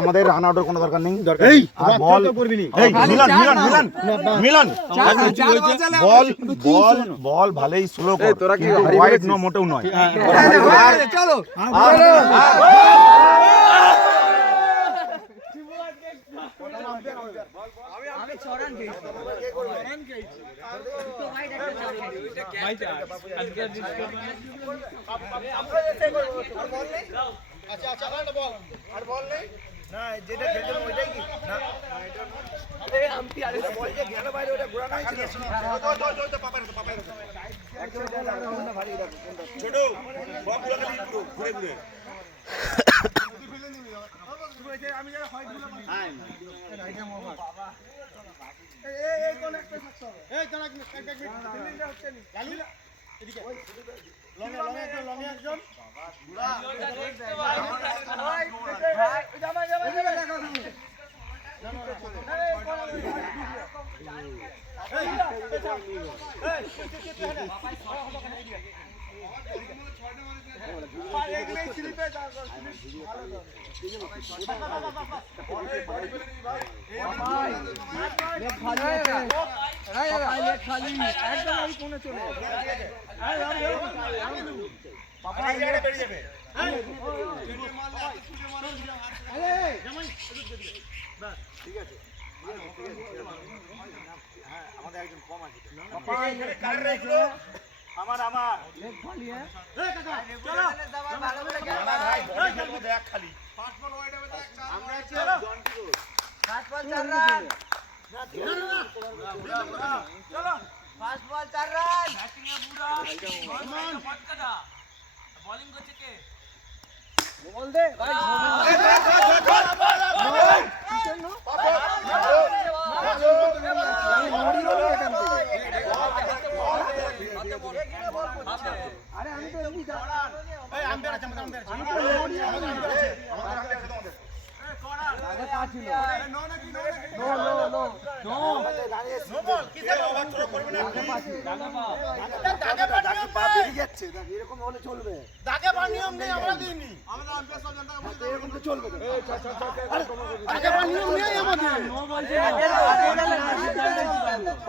আমাদের রান আউটের কোনো দরকার নেই। বল ভালোই স্লো মোটেও নয়। চলো আমি ছড়ান খেয়েছি তো ভাইট একটা ছড়ান খেয়েছি ভাইটা আজকে আচ্ছা আচ্ছা আর বল নেই না যেটা খেলছিল ওইটাই কি না আরে আমটি আরে বল যে গেল বাইরে ওটা ঘোরা নাই ছিল তো পাপার একদম না ভারী এটা ছোট বল পুরো খালি ঘুরে ঘুরে আমি যারা হয় গুলো হ্যাঁ রাইটে মোহাম্মদ বাবা এই কোন একটা সাকস হবে এই দাঁড়া এক দিনটা হচ্ছে নি লালু এদিকে লঙ্গে একজন বাবা বুড়া দেখতে ভাই জামা ঠিক আছে হ্যাঁ আমাদের একজন কম আছে আমার লেগ খালি এই কাকা চলো ভালো করে ভাই বল খেলবো দেখ খালি পাঁচ বল ওয়াইড হবে দেখ আমরা চলো পাঁচ বল 4 রান চলো পাঁচ বল 4 রান ব্যাটিং এ বুড়া ফটকাটা বোলিং করছে কে বল দে ভাই আরে আমি তো এমনি এই আম্পায়ার আছে আমাদের আগে কাজ ছিল নো নাকি নো বল কিসের ওভার থ্রো করবে না আগে পাচ্ছি দাগে পা বেরিয়ে যাচ্ছে দেখ এরকম হলে চলবে দাগে পা নিয়ম নেই আমরা দিইনি আমাদের আম্পায়ার সব জানতা বলতে এরকম তো চলবে এই দাগে পা নিয়ম নেই আমাদের নো বলছে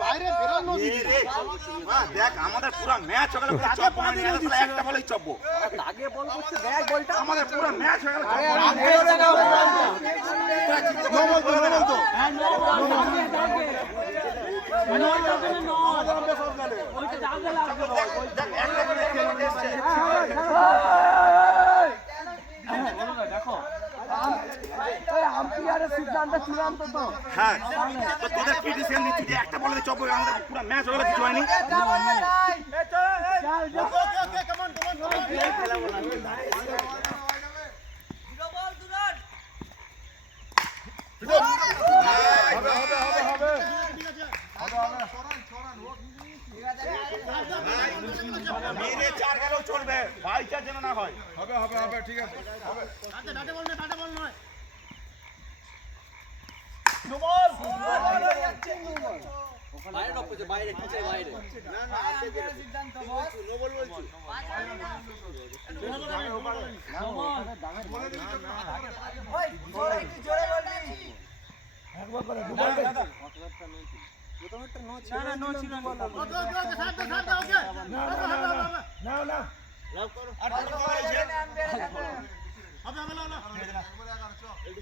বাইরে বেরানো দিচ্ছে হ্যাঁ দেখ আমাদের পুরো ম্যাচ হয়ে গেল দাগে পা দিয়ে একটা বলেই চপবো দাগে বল করতে দেখ বলটা আমাদের পুরো ম্যাচ হয়ে গেল নো বল তো হ্যাঁ নো বল ওইটা দাগে লাগবে দেখো আম্পায়ারের সিদ্ধান্ত চূড়ান্ত তো হ্যাঁ তো তোদের কি ডিসিশন নিচ্ছিস যে একটা বলে চপবো আমাদের পুরো ম্যাচ হয়ে গেল কিছু হয়নি ওকে কাম অন খেলা বলা মেরে চার গেলেও চলবে ভাই চার যেন না হয় হবে হবে হবে ঠিক আছে হবে ডাটে বল নয় নো বল বাইরে ডপ করছে বাইরে নিচে বাইরে না না আম্পায়ারের সিদ্ধান্ত বল নো বল বলছি নো বল বলে দিবি ওই জোরে একটু জোরে বলবি একবার করে দুবার দাদা কতটা নো ছিল প্রথমটা নো ছিল না নো ছিল ওকে সাথ দাও ওকে না লাভ করো আর করো বলছে হবে হবে না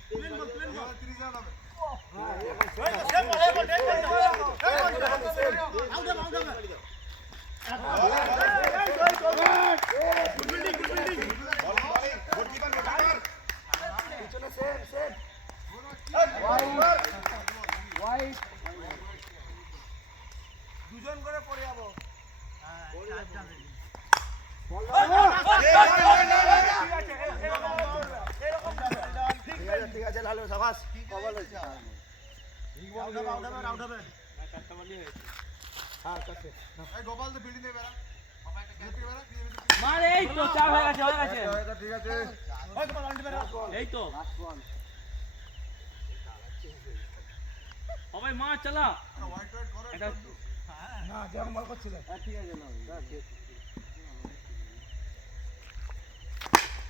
প্লেন বল 30 রান হবে দুজন করে পড়ে যাবো ঠিক আছে লালু সাবাস কবল হয়েছে আউট হবে চারটা বলই হয়েছে হ্যাঁ কাছে এই গোপাল তো ফিল্ডিং এ বেরা বাবা একটা খেলতে বেরা মার এই তো চার হয়ে গেছে ঠিক আছে ওই গোপাল আউট বেরা এই তো লাস্ট বল ভাই মা চালা এটা না যেরকম বল করছিল ঠিক আছে না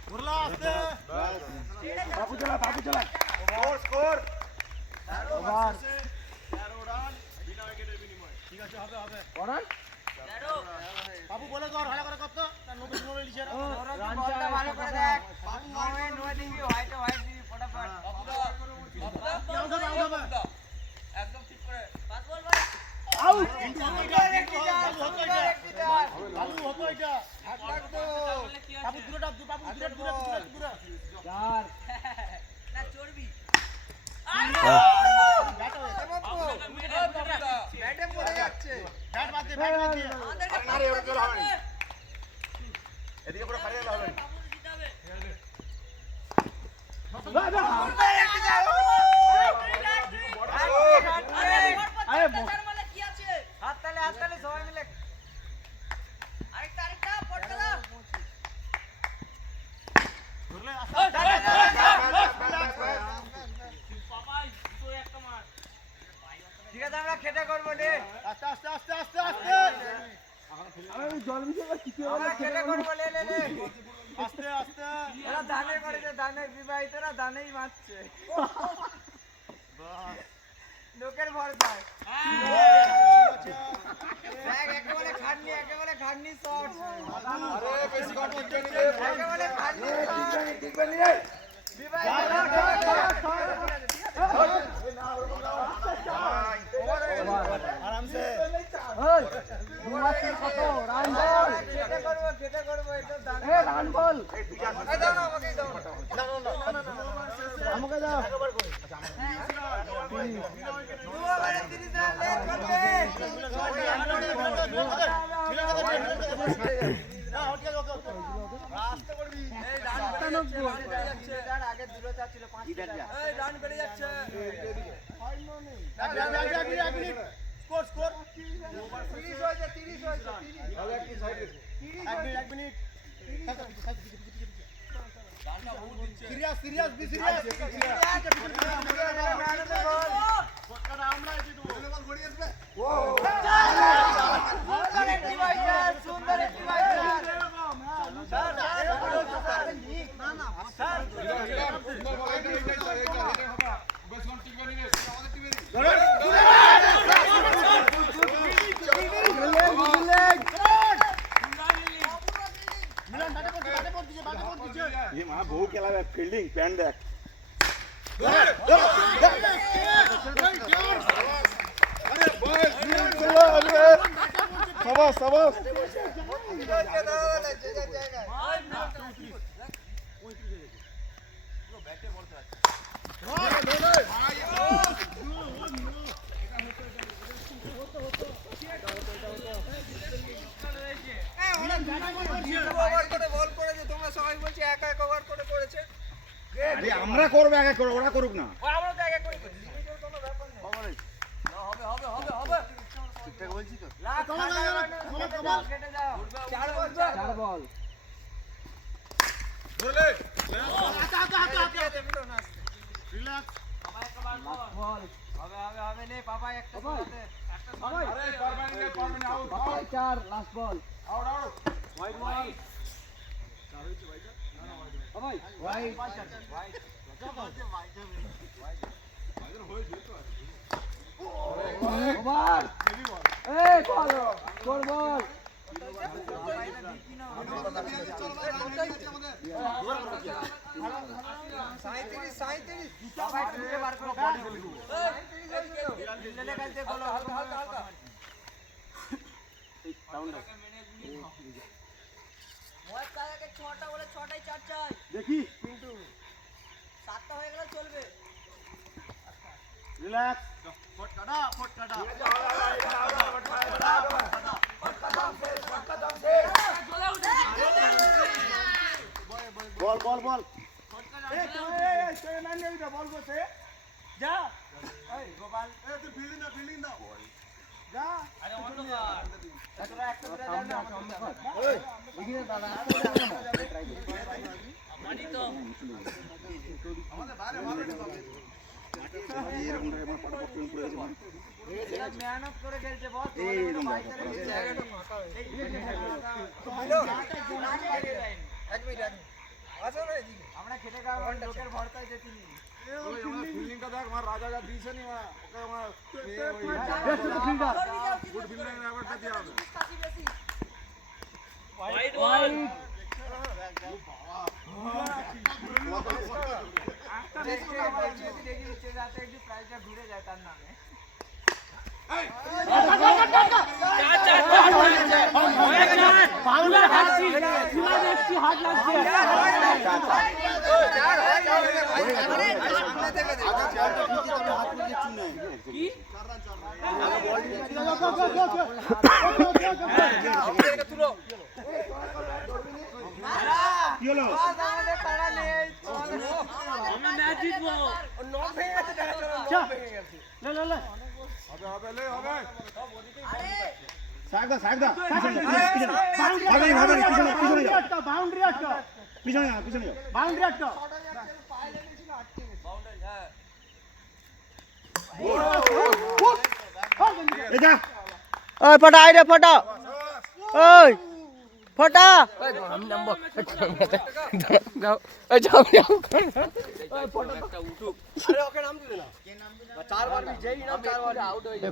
ঘুরলা আস্তে বাবু চলা স্কোর স্কোর ওভার 13 রান বিনা উইকেটের বিনিময়ে ঠিক আছে হবে করান বাবু বলে কর ভালো করে কর তো তার নতুন বলে লিখে রাখ রানটা ভালো করে দেখ বাবু নয় নয় দিবি হোয়াইট দিবি ফটাফট একদম ঠিক করে পাস বল ভাই আউট বাবু হতো এটা বাবু দূরে ডাক বাবু দূরে চার না চড়বি ব্যাটে পড়ে যাচ্ছে ব্যাট বাদ দে ব্যাট বাদ দে আরে ওটা চলা হবে এদিকে পুরো খালি হবে হাততালি সবাই মিলে আরেকটা পড়তে দাও ধরলে ঠিক আছে আমরা খেটে করবো রে আস্তে আস্তে আস্তে আস্তে আস্তে আমি জল মিশে কিছু আমরা খেটে করবো লে আস্তে আস্তে এরা দানে করেছে দানে বিবাহিতরা দানেই মারছে লোকের ভরসায় একেবারে খাটনি শট আরে বেশি কট হচ্ছে একেবারে খাটনি ঠিক বানি রে আরামসে খেটে করবো এটা দানে রান বল এই দাও না আমাকে দাও আমাকে দাও দুবারে 30 রান লেট করবে রাস্তা করবি এই রান বেড়ে যাচ্ছে এটার আগে দূরতা ছিল 5 এই রান বেড়ে যাচ্ছে এক মিনিট স্কোর স্কোর 30 হয়েছে 30 হয়েছে এক minute serious Sirius be serious আমরা এসে দেবো বল ঘুরিয়ে আসবে সুন্দর একটি বাইকার ये मां बहु खेला है फील्डिंग पैन देख शाबाश शाबाश আমরা করব একা করব ওরা করুক না আমরা তো আগে করি কোনো ব্যাপার নেই হবে ঠিকঠাক বলছি তো কেটে যাও 4 বল ধরলে রিল্যাক্স বল হবে নে পাপা একটা সাথে আরে পারবেন out 4 last ball out out white ball white over এই বল স্কোর বল দেখি সাতটা হয়ে গেলে চলবে রিল্যাক্স ফট কাটা বল বল বল এই তুই ম্যান নেই তো বল করতে যা এই গোপাল এই তুই ফিল্ডিং দাও যা আরে অন্ধকার তোরা একটা করে দাও না ওই এগিয়ে দাঁড়া মানি তো আমাদের বাইরে ভালো মেহনত করে খেলছে বস আমরা খেটে খাওয়া লোকের ভরসায় যেতিনি ফিল্ডিংটা দেখ আমার রাজা যা দিয়েছে নি ওকে আমার গুড ফিল্ডিং ব্যাপারটা দিয়ে হবে ওয়াইড ওয়াইড ঘুরে যায় তার নামে বাউন্ডারি আটকা পিছনে যাও বাউন্ডারি আটকা ওই ফটা আইরে ফটা ওই ফটা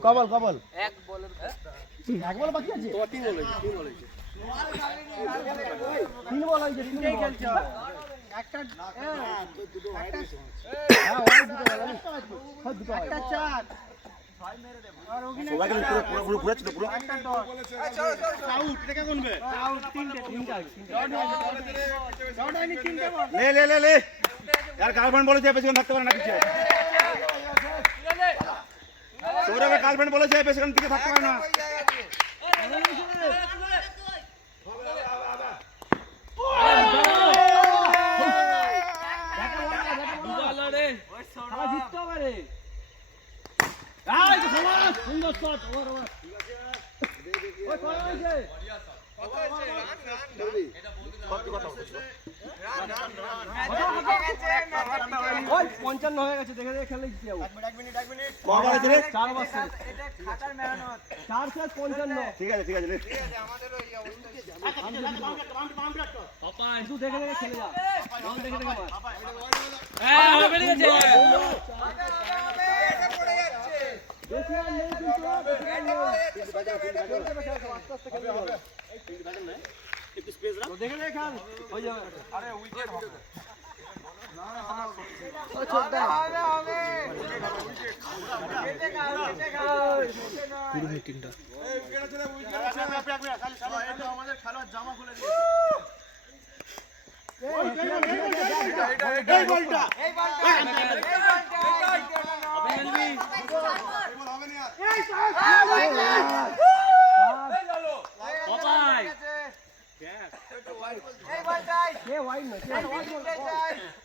কবল কবল এক বল বাকি আছে তিন বল হয়েছে তিনটাই খেলছে একটা একটা চার আর ওখানে পুরো একটা ডট আউট এটা কোনবে আউট তিনটা ডট আইনি তিনটা বল ले यार गार्लफ्रेंड বলেছে বেশিক্ষণ থাকতে পারে না পিছে সৌরভের গার্লফ্রেন্ড বলেছে বেশিক্ষণ টিকে থাকতে পারে না জিততে পারে সুন্দর শট ওভার ওই কয় হয়েছে ওই 55 হয়ে গেছে দেখে দেখে খেলে দিতে যাবো কবার আছে রে 4 বছর এটা খাটার মেহনত 4 + 55 ঠিক আছে রে আমাদেরও এই অবস্থা তুই দেখে দেখে খেলে যা বল দেখে দেখে মার হ্যাঁ হবে বেরিয়ে গেছে এটা পড়ে যাচ্ছে বেশি আর নেই কিন্তু একটু স্পেস রাখ দেখে দেখে খেল হয়ে যাবে আরে উইকেট হবে ও ছোটটা হবে কেটে খাও পুরো মিটিংটা এই উইকেট আছে রে উইকেট আছে খালি এটা আমাদের খেলোয়াড় জামা খুলে দিয়েছে এই বলটা হবে এলবি হবে না বাবাই এই বলটাই কে ওয়াইড না কে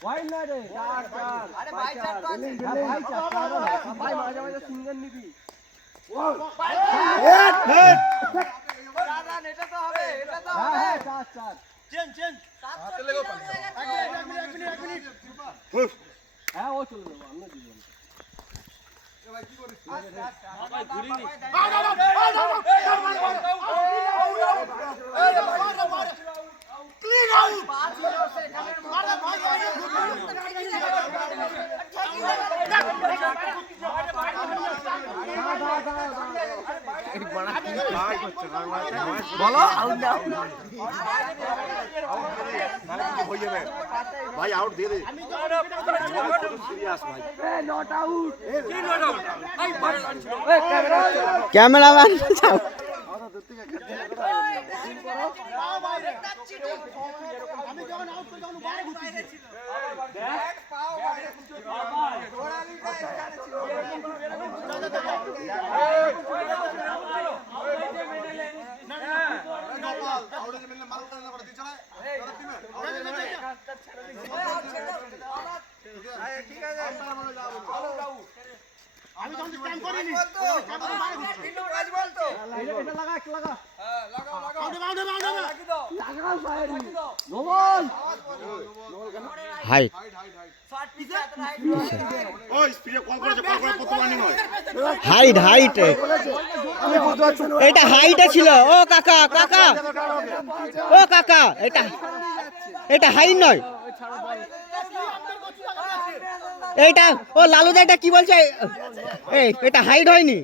ওয়াইড না রে 4 আরে ভাই চার তো আছে ভাই 4 ভাই মাঝে মাঝে সিঙ্গেল নিবি রান এটা তো হবে হ্যাঁ 4 চেঞ্জ হাতে লেগে পানি এক মিনিট হ্যাঁ ও চলে যাবো আমরা দিলাম ভাই কি করিস ভাই ঘুরিনি বলো আউট না হয়ে যাবে ভাই আউট দিয়ে দে সিরিয়াস ভাই নট আউট ক্যামেরাম্যান আমি যখন আউট করি তখন বাইরে ঘুরতেছি দেখ পাও বাইরে ছিল গোড়ালিটা এখানে ছিল আউটে যে মিললে মাল করতে না পারে দিছনা ঠিক আছে আমি এটা লাগা একটু লাগা হাইট ওই স্পিডে কল করেছে, কল করে কত রানিং হয়? হাইট হাইট এটা হাইটে ছিল। ও কাকা কাকা ও কাকা এটা এটা হাইট নয়। এইটা ও লালুদা এটা কি বলছে? এই এটা হাইট হয়নি।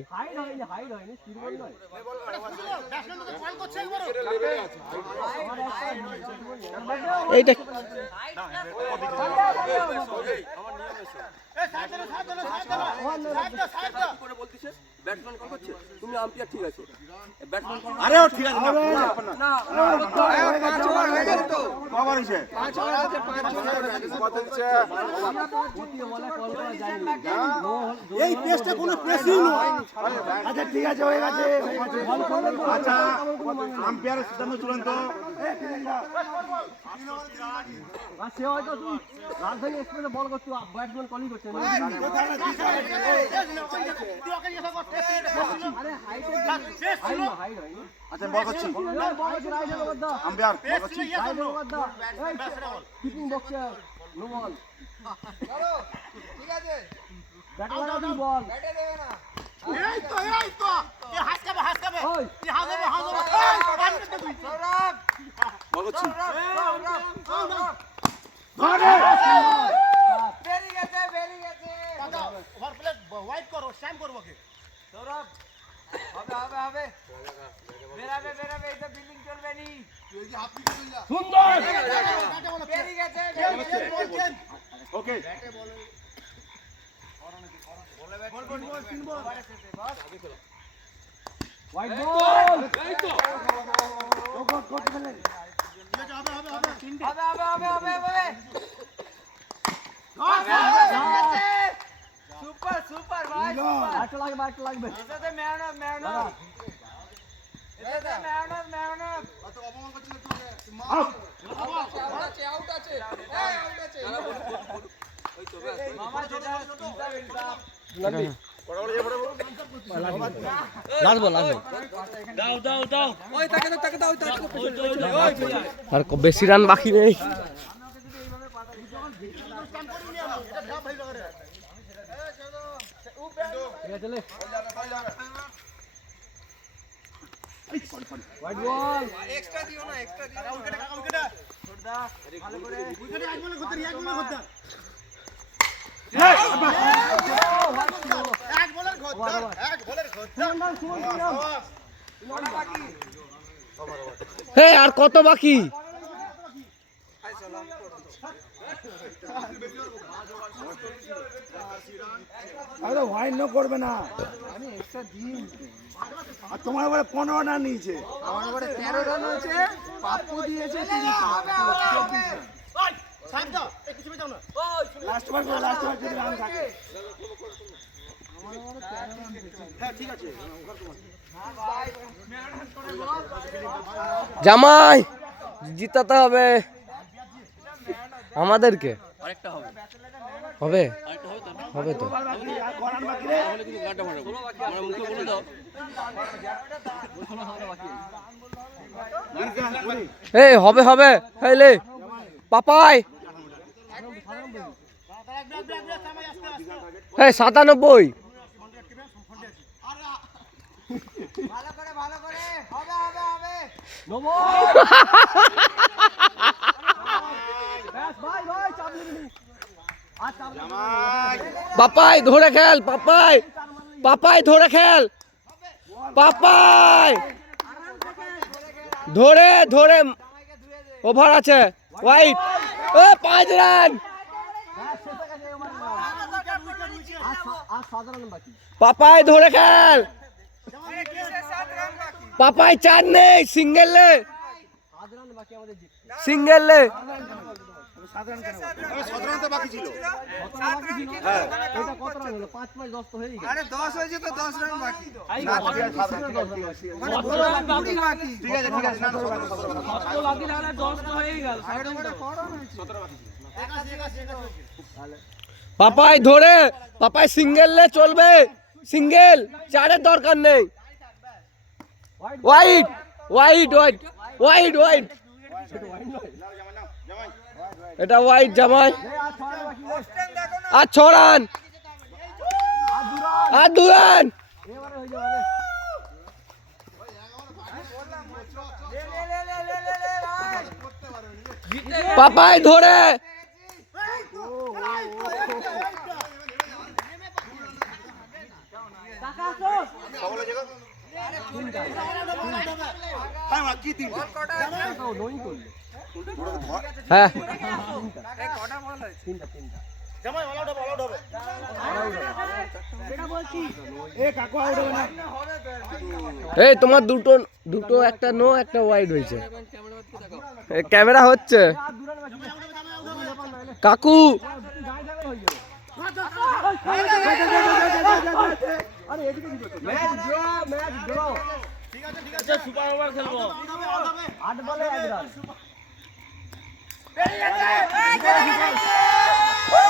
এইটা ব্যাটসম্যান কল করছে, তুমি আম্পায়ার ঠিক আছে, ব্যাটসম্যান কল আরে ও ঠিক আছে না, না 5 ওভার হয়ে গেল তো, কবার হইছে? 5 ওভার আছে, 5 ওভার কত দিচ্ছে? এই টেস্টে কোনো প্রেসিং নয়। আচ্ছা ঠিক আছে, হয়ে গেছে। আচ্ছা আম্পায়ারের সিদ্ধান্ত চূড়ান্ত। আর সে হয়তো তুই রাজধানী এক্সপ্রেসে বল করছিস, ব্যাটসম্যান কলই করছে না। আরে হাইট হয়নি। আচ্ছা বল করছি, আম্পায়ার বল করছি। কিপিং বক্সে নো বল। ঠিক আছে, ব্যাটার বল। ব্যাটে দেবে না, ওই সৌরভ বল করছি। বেরিয়ে গেছে, বেরিয়ে গেছে, সৌরভ হবে হবে হবে, বেরাবে বেরাবে, এটা বিল্ডিং চলবে নি, বেরিয়ে গেছে, বেরিয়ে গেছে। ওকে হোয়াইট বল। সুপার সুপার ভাই, একটা লাগবে, একটা লাগবে। এটাতে মেহনত মেহনত, এটাতে মেহনত মেহনত, আউট আছে, আউট আছে, মামা যেটা ইনসাফ ইনসাফ, লাস্ট বল লাস্ট বল। ওই তাকে দাও, আর বেশি রান বাকি নেই। ঠিক আছে, লে। White ball. এক্সট্রা দিও না, এক্সট্রা দিও না, ছোটদা ভালো করে, হে আর কত বাকি? আরে হোয়াইট নো করবে না। আর তোমার এবারে 15 রান নিয়েছে। আমার এবারে 13 রান হয়েছে, পাপ্পু দিয়েছে 30 লাস্ট ওভার করে, লাস্ট ওভার যদি রান থাকে। জামাই জিতাতে হবে আমাদেরকে। হবে হবে তো। এই হবে হবে, এই লে পাপাই, এই 97। ভালো করে ভালো করে, হবে হবে হবে, নো বল। ব্যাস ভাই ভাই, চাপ নিবি। আর চাপ নিবি। পাপাই ধরে খেল, পাপাই পাপাই ধরে খেল, পাপাই ধরে ধরে, ওভার আছে হোয়াইট। ও 5 রান, আর 7 রান বাকি। পাপাই ধরে খেল, পাপাই 4 নেই, সিঙ্গেল লে, 7 রান বাকি আমাদের জিততে। সিঙ্গেল লে। সাধারণত বাকি ছিল। এটা কত রান হলো? 5 5 10 তো হয়েই গেল। আরে 10 হয়েছে তো, 10 রান বাকি, এই গেল। ঠিক আছে, ঠিক আছে, মানে 10 রান বাকি, ঠিক আছে, ঠিক আছে, না, না, 17 বাকি তাহলে 10 তো হয়েই গেল। পাপাই ধরে, পাপাই সিঙ্গেল লে চলবে, সিঙ্গেল, চারের দরকার নেই। Wide wide wide wide wide, এটা ওয়াইড জামাই। আর 6 রান, আর 2 রান। পাপাই ধরে হ্যাঁ এই তোমার দুটো দুটো, একটা নো একটা ওয়াইড হয়েছে। ক্যামেরা হচ্ছে কাকু। সুপার ওভার খেলবো 8 বলে 1 রান।